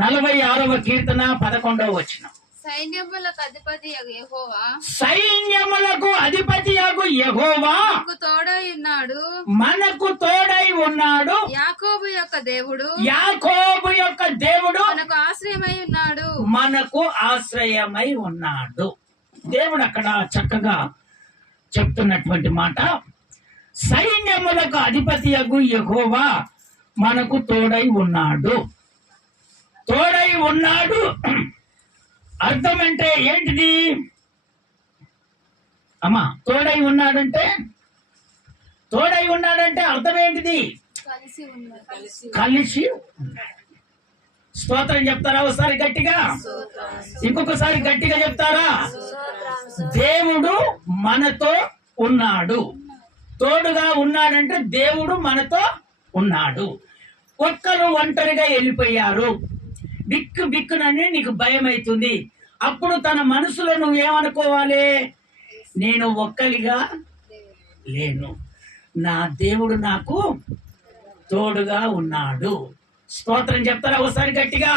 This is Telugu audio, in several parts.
46వ కీర్తన 11వ వచనం. సైన్యములకు అధిపతి యెహోవా, సైన్యములకు అధిపతి యెహోవా మనకు తోడై ఉన్నాడు, మనకు తోడై ఉన్నాడు. యాకోబు యొక్క దేవుడు, యాకోబు యొక్క దేవుడు మనకు ఆశ్రయమై ఉన్నాడు, మనకు ఆశ్రయమై ఉన్నాడు. దేవుడు అక్కడ చక్కగా చెప్తున్నటువంటి మాట, సైన్యములకు అధిపతి యెహోవా మనకు తోడై ఉన్నాడు. తోడై ఉన్నాడు అర్థం అంటే ఏంటిది అమ్మా? తోడై ఉన్నాడంటే అర్థం ఏంటిది? కలిసి. స్తోత్రం చెప్తారా ఒకసారి గట్టిగా? ఇంకొకసారి గట్టిగా చెప్తారా? దేవుడు మనతో ఉన్నాడు. తోడుగా ఉన్నాడంటే దేవుడు మనతో ఉన్నాడు. ఒక్కరు ఒంటరిగా వెళ్ళిపోయారు, బిక్కునని నీకు భయం అవుతుంది. అప్పుడు తన మనసులో నువ్వేమనుకోవాలి? నేను ఒక్కలిగా లేను, నా దేవుడు నాకు తోడుగా ఉన్నాడు. స్తోత్రం చెప్తారా ఒకసారి గట్టిగా?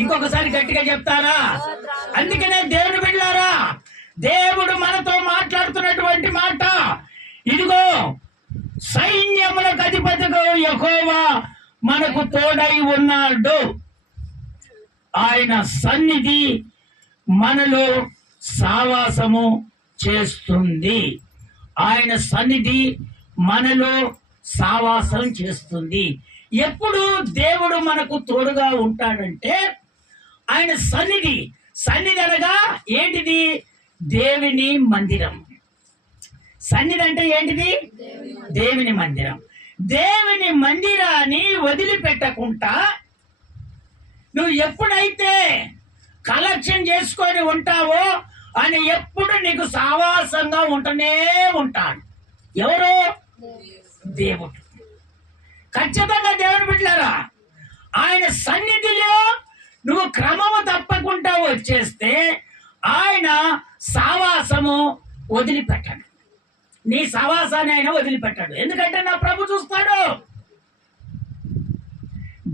ఇంకొకసారి గట్టిగా చెప్తారా? అందుకనే దేవుడు బిడ్డలారా, దేవుడు మనతో మాట్లాడుతున్నటువంటి మాట ఇదిగో, సైన్యములకు అధిపతిగా యెహోవా మనకు తోడై ఉన్నాడు. ఆయన సన్నిధి మనలో సావాసము చేస్తుంది. ఆయన సన్నిధి మనలో సావాసం చేస్తుంది. ఎప్పుడు దేవుడు మనకు తోడుగా ఉంటాడంటే ఆయన సన్నిధి అనగా ఏంటిది? దేవుని మందిరం. సన్నిధి అంటే ఏంటిది? దేవుని మందిరం. దేవుని మందిరాన్ని వదిలిపెట్టకుండా నువ్వు ఎప్పుడైతే కలెక్షన్ చేసుకొని ఉంటావో ఆయన ఎప్పుడు నీకు సావాసంగా ఉంటూనే ఉంటాడు. ఎవరు? దేవుడు. ఖచ్చితంగా దేవుని బిడ్డలారా, ఆయన సన్నిధిలో నువ్వు క్రమము తప్పకుండా వచ్చేస్తే ఆయన సావాసము వదిలిపెట్టాడు. నీ సవాసాన్ని ఆయన వదిలిపెట్టాడు. ఎందుకంటే నా ప్రభు చూస్తాడు.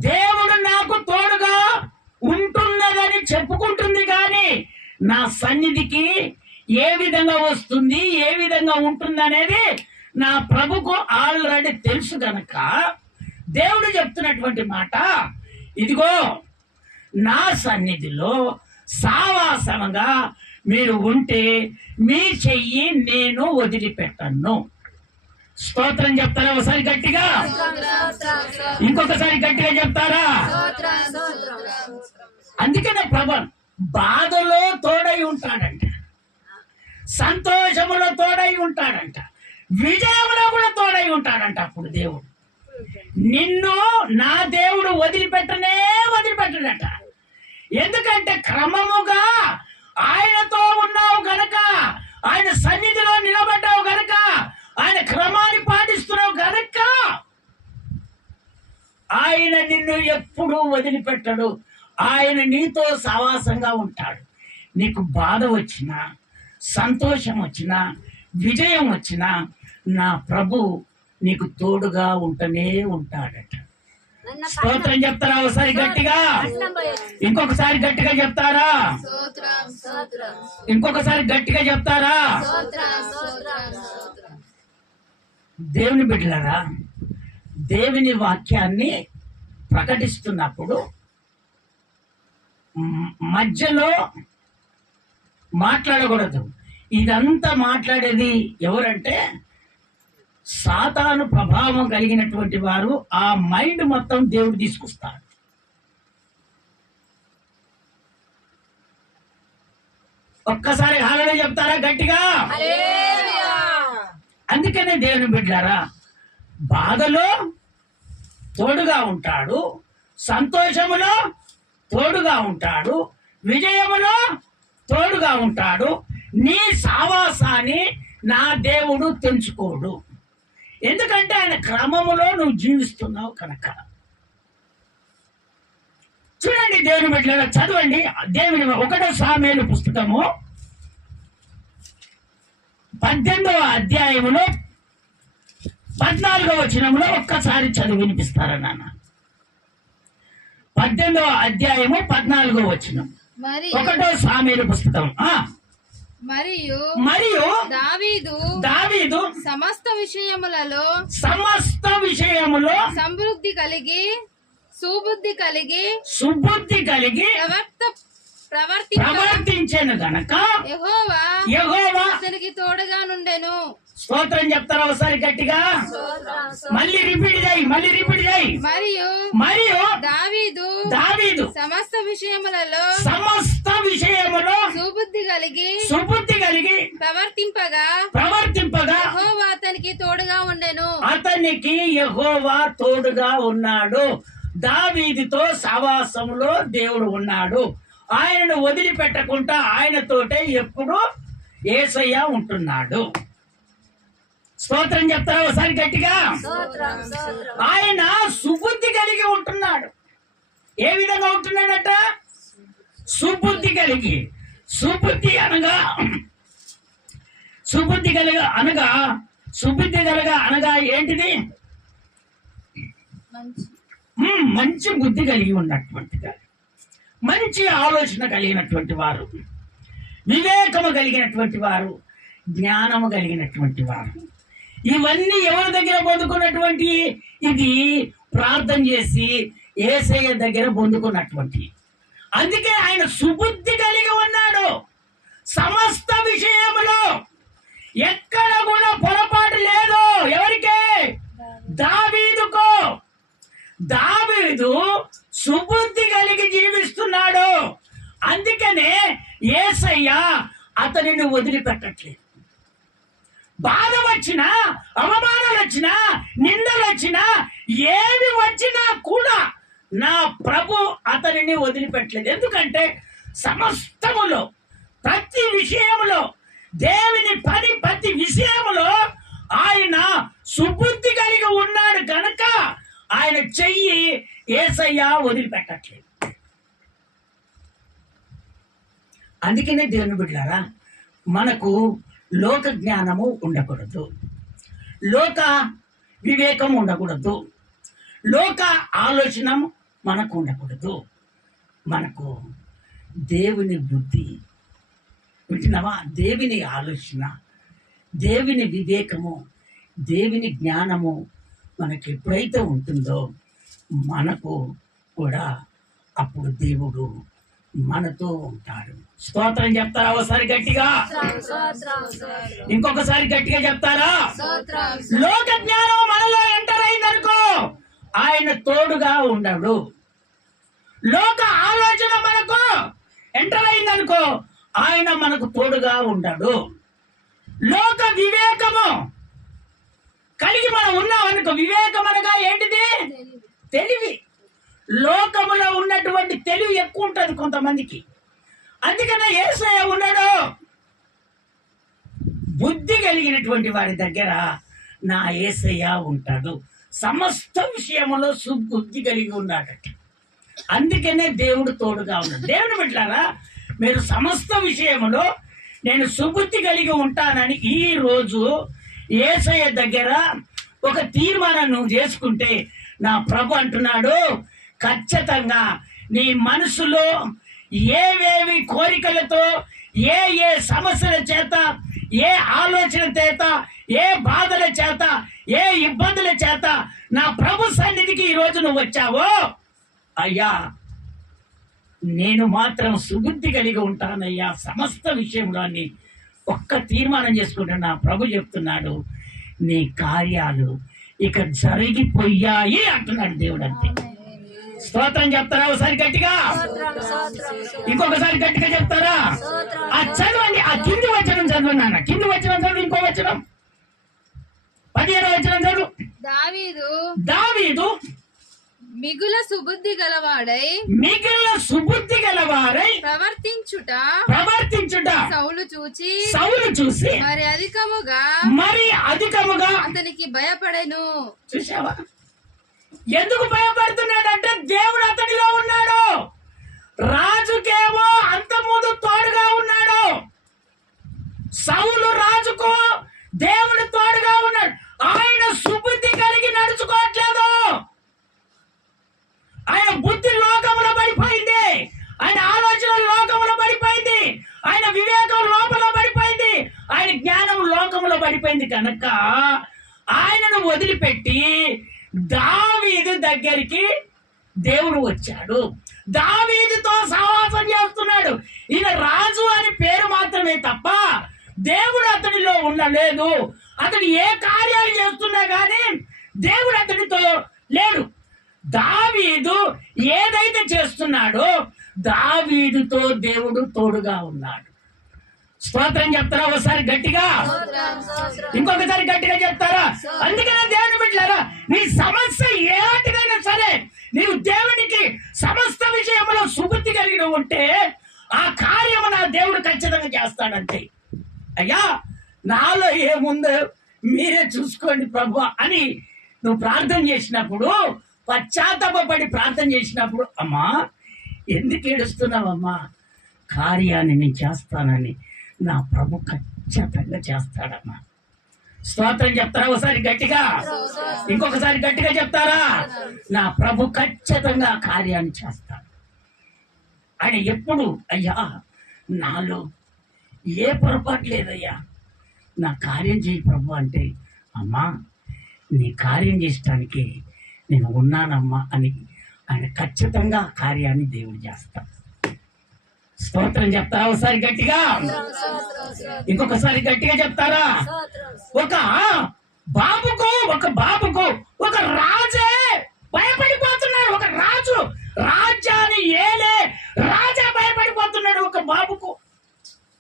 దేవుడు నాకు తోడుగా ఉంటున్నదని చెప్పుకుంటుంది, కానీ నా సన్నిధికి ఏ విధంగా వస్తుంది, ఏ విధంగా ఉంటుంది అనేది నా ప్రభుకు ఆల్రెడీ తెలుసు గనక దేవుడు చెప్తున్నటువంటి మాట, ఇదిగో నా సన్నిధిలో సావాసంగా మీరు ఉంటే మీ చెయ్యి నేను వదిలిపెట్టను. స్తోత్రం చెప్తారా ఒకసారి గట్టిగా? ఇంకొకసారి గట్టిగా చెప్తారా? అందుకనే ప్రభు బాధలో తోడై ఉంటాడంట, సంతోషములో తోడై ఉంటాడంట, విజయంలో కూడా తోడై ఉంటాడంట. అప్పుడు దేవుడు నిన్ను నా దేవుడు వదిలిపెట్టడట. ఎందుకంటే క్రమముగా ఆయనతో ఉన్నావు గనక, ఆయన సన్నిధిలో నిలబడ్డావు గనక, ఆయన క్రమాన్ని పాటిస్తున్నావు గనక ఆయన నిన్ను ఎప్పుడూ వదిలిపెట్టడు. ఆయన నీతో సవాసంగా ఉంటాడు. నీకు బాధ వచ్చినా, సంతోషం వచ్చినా, విజయం వచ్చినా నా ప్రభు నీకు తోడుగా ఉంటూనే ఉంటాడట. స్తోత్రం చెప్తారా ఒకసారి గట్టిగా? ఇంకొకసారి గట్టిగా చెప్తారా? ఇంకొకసారి గట్టిగా చెప్తారా? దేవుని బిడ్డలారా, దేవుని వాక్యాన్ని ప్రకటిస్తున్నప్పుడు మధ్యలో మాట్లాడకూడదు. ఇదంతా మాట్లాడేది ఎవరంటే సాతాను ప్రభావం కలిగినటువంటి వారు. ఆ మైండ్ మొత్తం దేవుడు తీసుకొస్తాడు. ఒక్కసారి హల్లెలూయా చెప్తారా గట్టిగా? అందుకనే దేవుని బిడ్డలారా, బాధలో తోడుగా ఉంటాడు, సంతోషములో తోడుగా ఉంటాడు, విజయములో తోడుగా ఉంటాడు. నీ సావాసాన్ని నా దేవుడు తెంచుకోడు. ఎందుకంటే ఆయన క్రమములో నువ్వు జీవిస్తున్నావు కనుక. చూడండి దేవుని బిడ్డలారా, చదవండి దేవుని 1 సామెలు పుస్తకము 18వ అధ్యాయములో 14వ వచనంలో ఒక్కసారి చదివి వినిపిస్తారా నాన్న? 18వ అధ్యాయము 14వ వచనం. మరియు 1వ సామెలు పుస్తకం. మరియు దావీదు సమస్త విషయములలో సమృద్ధి కలిగి సుబుద్ధి కలిగి ప్రవర్తించెను గనక యెహోవా అతనికి తోడుగా నుండెను. స్తోత్రం చెప్తారా ఒకసారి గట్టిగా? మళ్ళీ రిపీట్ చేయి. మరియు దావీదు సమస్త విషయములో సుబుద్ధి కలిగి ప్రవర్తింపగా యెహోవా అతనికి తోడుగా ఉండెను. అతనికి యెహోవా తోడుగా ఉన్నాడు. దావీదుతో సహవాసంలో దేవుడు ఉన్నాడు. ఆయనను వదిలిపెట్టకుండా ఆయనతోటే ఎప్పుడు యేసయ్య ఉంటున్నాడు. స్తోత్రం చెప్తారా ఒకసారి గట్టిగా? ఆయన సుబుద్ధి కలిగి ఉంటున్నాడు. ఏ విధంగా ఉంటున్నాడట? సుబుద్ధి కలిగి. సుబుద్ధి అనగా ఏంటిది? మంచి బుద్ధి కలిగి ఉన్నటువంటి వారు, మంచి ఆలోచన కలిగినటువంటి వారు, వివేకము కలిగినటువంటి వారు, జ్ఞానము కలిగినటువంటి వారు. ఇవన్నీ ఎవరి దగ్గర పొందుకున్నటువంటి? ఇది ప్రార్థన చేసి యేసయ్య దగ్గర పొందుకున్నటువంటి. అందుకే ఆయన సుబుద్ధి కలిగి ఉన్నాడు. సమస్త విషయములో ఎక్కడ కూడా పొరపాటు లేదు. ఎవరికే? దావీదుకో. దావీదు సుబుద్ధి కలిగి జీవిస్తున్నాడు. అందుకనే యేసయ్య అతనిని వదిలిపెట్టట్లేదు. బాధ వచ్చినా, అవమానాలు వచ్చినా, నిందలు వచ్చినా, ఏమి వచ్చినా కూడా నా ప్రభు అతనిని వదిలిపెట్టలేదు. ఎందుకంటే సమస్తములో, ప్రతి విషయములో, దేవుని పని ప్రతి విషయములో ఆయన సుబుద్ధి కలిగి ఉన్నాడు కనుక ఆయన చెయ్యి యేసయ్య వదిలిపెట్టట్లేదు. అందుకనే దేవుని బిడ్డలారా, మనకు లోక జ్ఞానము ఉండకూడదు, లోక వివేకం ఉండకూడదు, లోక ఆలోచన మనకు ఉండకూడదు. మనకు దేవుని బుద్ధి, వింటున్నావా? దేవుని ఆలోచన, దేవుని వివేకము, దేవుని జ్ఞానము మనకి ఎప్పుడైతే ఉంటుందో మనకు కూడా అప్పుడు దేవుడు మనతో ఉంటాడు. స్తోత్రం చెప్తారా ఒకసారి గట్టిగా? ఇంకొకసారి గట్టిగా చెప్తారా? లోక జ్ఞానం మనలో ఎంటర్ అయిందనుకో ఆయన తోడుగా ఉండడు. లోక ఆలోచన మనకు ఎంటర్ అయిందనుకో ఆయన మనకు తోడుగా ఉండడు. లోక వివేకము కలిగి మనం ఉన్నామనుకో, వివేకం అనగా ఏంటిది? తెలివి. లోకములో ఉన్నటువంటి తెలివి ఎక్కువ ఉంటుంది కొంతమందికి. అందుకనే యేసయ్య ఉన్నాడు. బుద్ధి కలిగినటువంటి వారి దగ్గర నా యేసయ్య ఉంటాడు. సమస్త విషయములో సుబుద్ధి కలిగి ఉన్నాడట. అందుకనే దేవుడు తోడుగా ఉన్నాడు. దేవుని బిడ్డలారా, మీరు సమస్త విషయములో నేను సుబుద్ధి కలిగి ఉంటానని ఈ రోజు యేసయ్య దగ్గర ఒక తీర్మానం నువ్వు చేసుకుంటే నా ప్రభు అంటున్నాడు, ఖచ్చితంగా నీ మనసులో ఏవేవి కోరికలతో, ఏ ఏ సమస్యల చేత, ఏ ఆలోచన చేత, ఏ బాధల చేత, ఏ ఇబ్బందుల చేత నా ప్రభు సన్నిధికి ఈరోజు నువ్వు వచ్చావో, అయ్యా నేను మాత్రం సుబుద్ధి కలిగి ఉంటానయ్యా సమస్త విషయంలో అని ఒక్క తీర్మానం చేసుకుంటే నా ప్రభు చెప్తున్నాడు, నీ కార్యాలు ఇక జరిగిపోయాయి అంటున్నాడు దేవుడు. అంతే. స్తోత్రం చెప్తారా ఒకసారి గట్టిగా? ఇంకొకసారి గట్టిగా చెప్తారా? ఆ చదవండి, ఆ కింది వచనం చదవండి నాన్న. కింది వచనం చదువు, ఇంకో వచనం 15వ వచనం చదువు. దావీదు మిగుల సుబుద్ధి గలవాడై ప్రవర్తించుట సౌలు చూచి మరి అధికముగా అతనికి భయపడెను. చూసావా? ఎందుకు భయపడుతున్నాడంటే దేవుడు అతనిలో ఉన్నాడు. రాజుకేమో అంత ముందు తోడుగా ఉన్నాడు. సౌలు రాజుకు దేవుడు తోడుగా ఉన్నాడు. ఆయన సుబుద్ధి కలిగి నడుచుకోవట్లేదు. ఆయన బుద్ధి లోకముల పడిపోయింది కనుక ఆయనను వదిలిపెట్టి దావీదు దగ్గరికి దేవుడు వచ్చాడు. దావీదుతో సహవాసం చేస్తున్నాడు. ఈయన రాజు అని పేరు మాత్రమే తప్ప దేవుడు అతడిలో ఉండలేదు. అతడు ఏ కార్యాలు చేస్తున్నా కానీ దేవుడు అతడితో లేడు. దావీదు ఏదైతే చేస్తున్నాడో దావీదుతో దేవుడు తోడుగా ఉన్నాడు. స్తోత్రం చెప్తారా ఒకసారి గట్టిగా, ఇంకొకసారి గట్టిగా చెప్తారా? అందుకనే దేవుని బిడ్డలారా, నీ సమస్య ఏటిదైనా సరే నీవు దేవునికి సమస్త విషయంలో సుబుద్ధి కలిగి ఉంటే ఆ కార్యము నా దేవుడు ఖచ్చితంగా చేస్తాడంతే. అయ్యా నాలో ఏముందో మీరే చూసుకోండి ప్రభు అని నువ్వు ప్రార్థన చేసినప్పుడు, పశ్చాత్తాపడి ప్రార్థన చేసినప్పుడు, అమ్మా ఎందుకు ఏడుస్తున్నావమ్మా, కార్యాన్ని నేను చేస్తానని నా ప్రభు ఖచ్చితంగా చేస్తాడమ్మా. స్తోత్రం చెప్తారా ఒకసారి గట్టిగా, ఇంకొకసారి గట్టిగా చెప్తారా? నా ప్రభు ఖచ్చితంగా కార్యాన్ని చేస్తాడు. ఆయన ఎప్పుడు అయ్యా నాలో ఏ పొరపాటు లేదయ్యా, నా కార్యం చేయి ప్రభు అంటే, అమ్మా నీ కార్యం చేయడానికి నేను ఉన్నానమ్మా అని ఆయన ఖచ్చితంగా కార్యాన్ని దేవుడు చేస్తాడు. స్తోత్రం చెప్తారా ఒకసారి గట్టిగా, ఇంకొకసారి గట్టిగా చెప్తారా? ఒక బాబుకు ఒక రాజే భయపడిపోతున్నాడు. ఒక రాజు రాజ్యాన్ని ఏలే రాజా భయపడిపోతున్నాడు ఒక బాబుకు.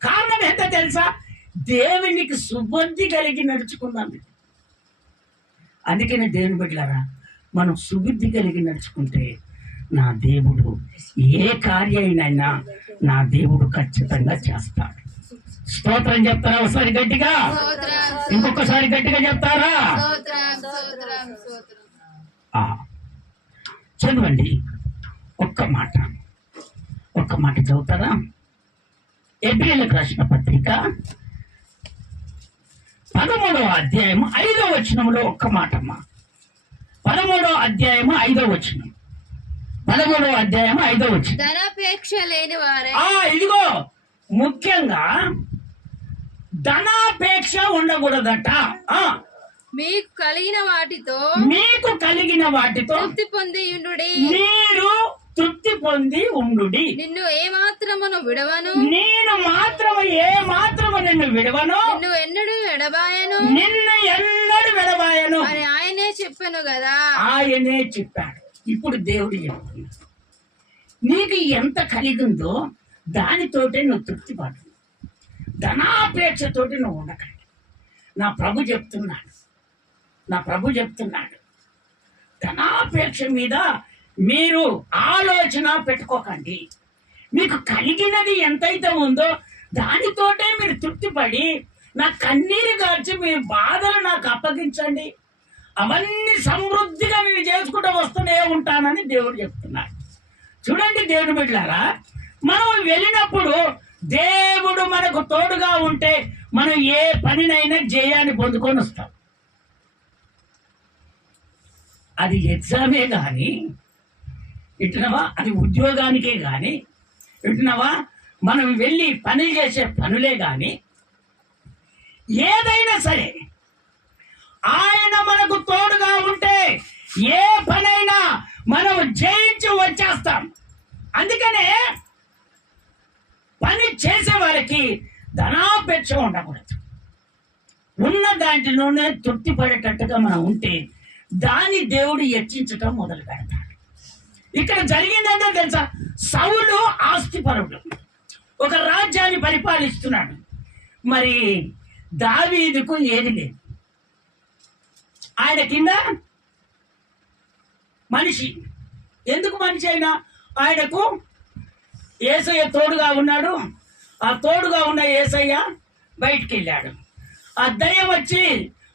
కారణం ఎంత తెలుసా? దేవునికి సుబుద్ధి కలిగి నడుచుకున్నాను. అందుకనే దేవుని బిడ్డలారా, మనం సుబుద్ధి కలిగి నడుచుకుంటే నా దేవుడు ఏ కార్యమైనా నా దేవుడు ఖచ్చితంగా చేస్తాడు. స్తోత్రం చెప్తారా ఒకసారి గట్టిగా, ఇంకొకసారి గట్టిగా చెప్తారా? చదవండి ఒక్క మాట చదువుతారా? ఎబ్రియలకు రాసిన పత్రిక 13వ అధ్యాయం 5వ వచనంలో ఒక్క మాటమ్మా. 13వ అధ్యాయం 5వ వచనం. 13వ అధ్యాయం 5వ వచనం. ధనాపేక్ష లేని వారే, ఇదిగో ముఖ్యంగా ధనాపేక్ష ఉండకూడదట. మీకు కలిగిన వాటితో తృప్తి పొంది ఉండుడి. మీరు తృప్తి పొంది ఉండుడి. నిన్ను ఏమాత్రమును విడవను, నేను మాత్రము ఏ మాత్రము నిన్ను విడవను, నిన్ను ఎన్నడూ విడబాయను అని ఆయనే చెప్పాను కదా. ఆయనే చెప్పాడు. ఇప్పుడు దేవుడు చెప్తున్నాడు, నీకు ఎంత కలిగిందో దానితోటే నువ్వు తృప్తి పడు. ధనాపేక్షతోటి నువ్వు ఉండకండి. నా ప్రభు చెప్తున్నాడు ధనాపేక్ష మీద మీరు ఆలోచన పెట్టుకోకండి. మీకు కలిగినది ఎంతైతే ఉందో దానితోటే మీరు తృప్తిపడి నా కన్నీరు గార్చి మీ బాధలు నాకు అప్పగించండి. అవన్నీ సమృద్ధిగా నేను చేసుకుంటూ వస్తూనే ఉంటానని దేవుడు చెప్తున్నాడు. చూడండి దేవుని బిడ్డలారా, మనం వెళ్ళినప్పుడు దేవుడు మనకు తోడుగా ఉంటే మనం ఏ పనినైనా జయాన్ని పొందుకొని వస్తాం. అది ఎగ్జామే కానీ వింటున్నావా, అది ఉద్యోగానికే కానీ వింటున్నావా, మనం వెళ్ళి పని చేసే పనులే కానీ ఏదైనా సరే ఆయన మనకు తోడుగా ఉంటే ఏ పనైనా మనం జయించి వచ్చేస్తాం. అందుకనే పని చేసే వారికి ధనాపేక్ష ఉండకూడదు. ఉన్న దాంట్లోనే తృప్తి పడేటట్టుగా మనం ఉంటే దాన్ని దేవుడు హెచ్చించటం మొదలు పెడతాడు. ఇక్కడ జరిగిందంటే తెలుసా, సౌలు ఆస్తిపరుడు, ఒక రాజ్యాన్ని పరిపాలిస్తున్నాడు. మరి దావీదుకు ఏది లేదు. ఆయన కింద మనిషి. ఎందుకు మనిషి అయినా ఆయనకు యేసయ్య తోడుగా ఉన్నాడు. ఆ తోడుగా ఉన్న యేసయ్య బయటికి వెళ్ళాడు. ఆ దయ్యం వచ్చి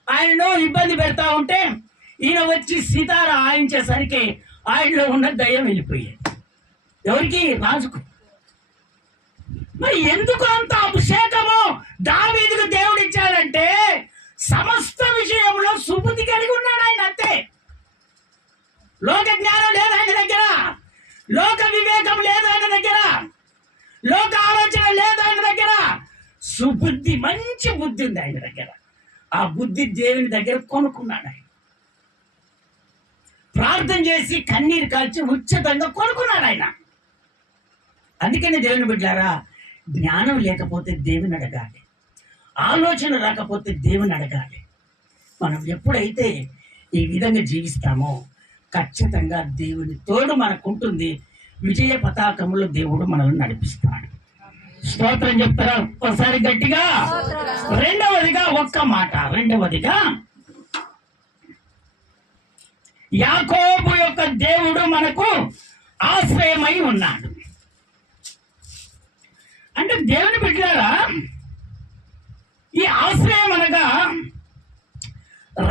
ఆయనను ఇబ్బంది పెడతా ఉంటే ఈయన వచ్చి సీతార ఆయించేసరికి ఆయనలో ఉన్న దయ్యం వెళ్ళిపోయాడు. ఎవరికి? రాజుకు. మరి ఎందుకు అంత అభిషేకము దావీదుకు దేవుడు ఇచ్చాడంటే సమస్త విషయంలో సుబుద్ధి కలిగి ఉన్నాడు ఆయన. అంతే. లోక జ్ఞానం లేదు ఆయన దగ్గర, లోక వివేకం లేదు ఆయన దగ్గర, లోక ఆలోచన లేదు ఆయన దగ్గర. సుబుద్ధి, మంచి బుద్ధి ఉంది ఆయన దగ్గర. ఆ బుద్ధి దేవుని దగ్గర కొనుక్కున్నాడు ఆయన. ప్రార్థన చేసి కన్నీరు కాల్చి ఉచితంగా కొనుక్కున్నాడు ఆయన. అందుకని దేవుని బిడ్డారా, జ్ఞానం లేకపోతే దేవుని అడగాలి, ఆలోచన రాకపోతే దేవుని అడగాలి. మనం ఎప్పుడైతే ఈ విధంగా జీవిస్తామో ఖచ్చితంగా దేవుని తోడు మనకుంటుంది. విజయ పతాకంలో దేవుడు మనల్ని నడిపిస్తాడు. స్తోత్రం చెప్తారా ఒకసారి గట్టిగా? రెండవదిగా ఒక్క మాట, రెండవదిగా యాకోబు యొక్క దేవుడు మనకు ఆశ్రయమై ఉన్నాడు. అంటే దేవుని బిడ్డలారా, ఈ ఆశ్రయం అనగా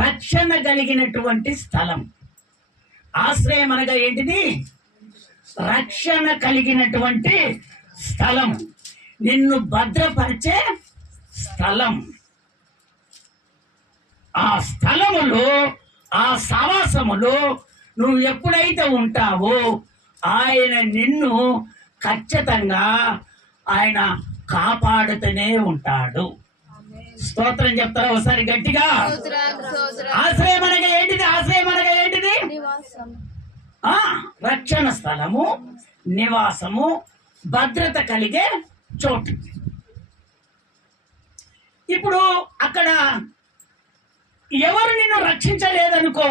రక్షణ కలిగినటువంటి స్థలం. ఆశ్రయం అనగా ఏంటిది? రక్షణ కలిగినటువంటి స్థలం, నిన్ను భద్రపరిచే స్థలం. ఆ స్థలములో, ఆ సవాసములో నువ్వు ఎప్పుడైతే ఉంటావో ఆయన నిన్ను ఖచ్చితంగా ఆయన కాపాడుతూనే ఉంటాడు. స్తోత్రం చెప్తారా ఒకసారి గట్టిగా? ఆశ్రయం అనగా ఏంటిది? ఆశ్రయం అనగా ఏంటిది? రక్షణ స్థలము, నివాసము, భద్రత కలిగే చోటు. ఇప్పుడు అక్కడ ఎవరు నిన్ను రక్షించలేదనుకో,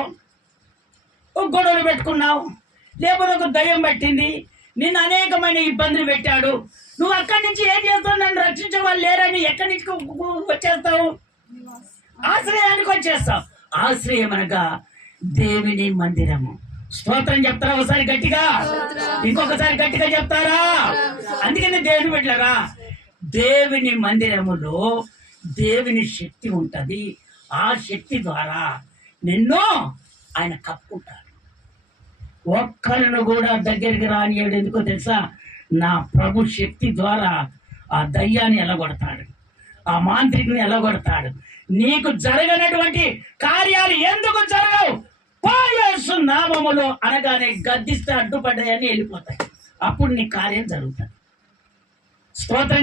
ఒక గొడవలు పెట్టుకున్నావు, లేకపోతే ఒక దయ్యం పెట్టింది, నిన్ను అనేకమైన ఇబ్బందులు పెట్టాడు, నువ్వు అక్కడి నుంచి ఏం చేస్తావు? నన్ను రక్షించే వాళ్ళు లేరని ఎక్కడి నుంచి వచ్చేస్తావు? ఆశ్రయానికి వచ్చేస్తావు. ఆశ్రయం అనగా దేవుని మందిరము. స్తోత్రం చెప్తారా ఒకసారి గట్టిగా? ఇంకొకసారి గట్టిగా చెప్తారా? అందుకని దేవుని బిడ్డలారా, దేవుని మందిరములో దేవుని శక్తి ఉంటది. ఆ శక్తి ద్వారా నిన్ను ఆయన కప్పుకుంటాడు. ఒక్కరిని కూడా దగ్గరికి రానియాడు. ఎందుకో తెలుసా? నా ప్రభు శక్తి ద్వారా ఆ దయ్యాన్ని ఎలగొడతాడు, ఆ మాంత్రికుని ఎలగొడతాడు. నీకు జరగనటువంటి కార్యాలు ఎందుకు జరగవు? యేసు నామములో అనగానే గద్దిస్తే అడ్డుపడ్డాయని వెళ్ళిపోతాయి. అప్పుడు నీ కార్యం జరుగుతుంది. స్తోత్రం.